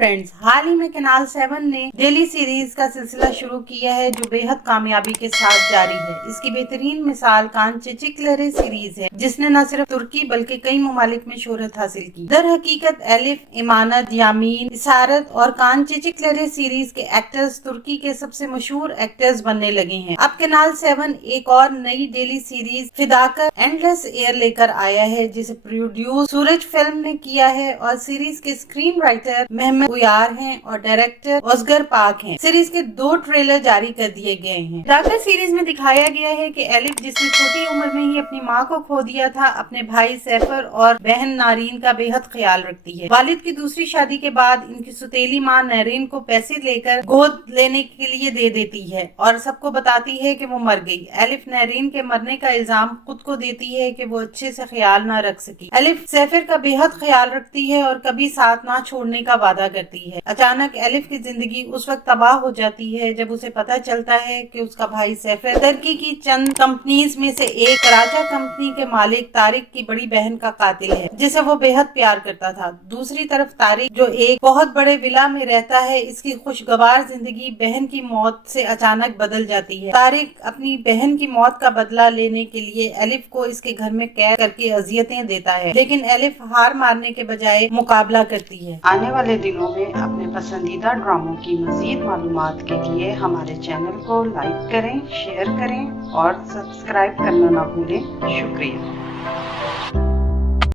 Friends, हाल ही में canal 7 ने daily series का सिलसिला शुरू किया है जो बेहद कामयाबी के साथ जारी है। इसकी बेहतरीन मिसाल कान चिचिक्लेरे सीरीज है जिसने न सिर्फ तुर्की बल्कि कई ममालिक में शोहरत हासिल की। दर हकीकत एलिफ, इमानत, यामीन, इसारत और कान चिचिक्लेरे सीरीज के एक्टर्स तुर्की के सबसे मशहूर एक्टर्स बनने लगे हैं। अब कैनाल 7 एक और नई डेली सीरीज फिदाकर एंडलेस एयर लेकर आया है जिसे प्रोड्यूस सूरज फिल्म ने किया है और सीरीज के स्क्रीन राइटर मेहमद उयार हैं और डायरेक्टर ओजगर पाक हैं। सीरीज के 2 ट्रेलर जारी कर दिए गए हैं। फिदाकर सीरीज में दिखाया गया है कि एलिफ, जिसने छोटी उम्र में ही अपनी मां को खो दिया था, अपने भाई सैफर और बहन नारीन का बेहद ख्याल रखती है। वालिद की दूसरी शादी के बाद इनकी सुतेली मां नरीन को पैसे लेकर गोद लेने के लिए दे देती है और सबको बताती है कि वो मर गई। एलिफ नरीन के मरने का इल्जाम खुद को देती है कि वो अच्छे से ख्याल न रख सकी। एलिफ सैफर का बेहद ख्याल रखती है और कभी साथ ना छोड़ने का वादा करती है। अचानक एलिफ की जिंदगी उस वक्त तबाह हो जाती है जब उसे पता चलता है कि उसका भाई सैफर तुर्की की चंद कंपनीज में से एक कराचा कंपनी के मालिक तारिक की बड़ी बहन का कातिल है जिसे वो बेहद प्यार करता था। दूसरी तरफ तारिक, जो एक बहुत बड़े विला में रहता है, इसकी खुशगवार जिंदगी बहन की मौत से अचानक बदल जाती है। तारिक अपनी बहन की मौत का बदला लेने के लिए एलिफ को इसके घर में कैद करके अजियतें देता है, लेकिन एलिफ हार मारने के बजाय मुकाबला करती है। आने वाले दिनों में अपने पसंदीदा ड्रामों की मजीद मालूमात के लिए हमारे चैनल को लाइक करें, शेयर करें और सब्सक्राइब करना ना भूलें। शुक्रिया।